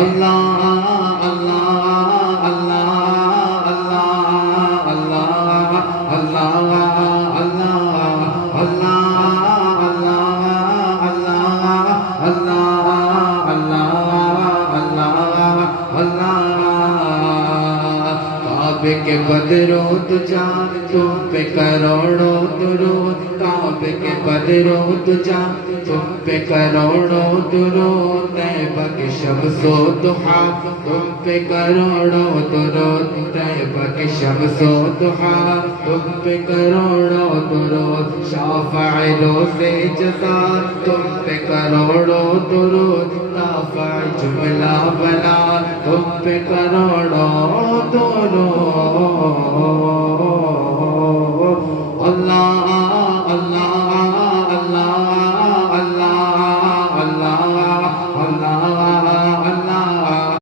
اللہ اللہ اللہ اللہ اللہ اللہ اللہ کعبے کے بدرو تجا تم پہ کروڑوں درود کعبے کے بدرو تجا تم پہ کروڑوں درود طیبہ کے شمس و ضحیٰ تم پہ کروڑوں درود طیبہ کے شمس و ضحیٰ تم پہ کروڑوں درود شافع روز جزا تم پہ کروڑوں درود دافع جملہ بلا تم پہ کروڑوں درود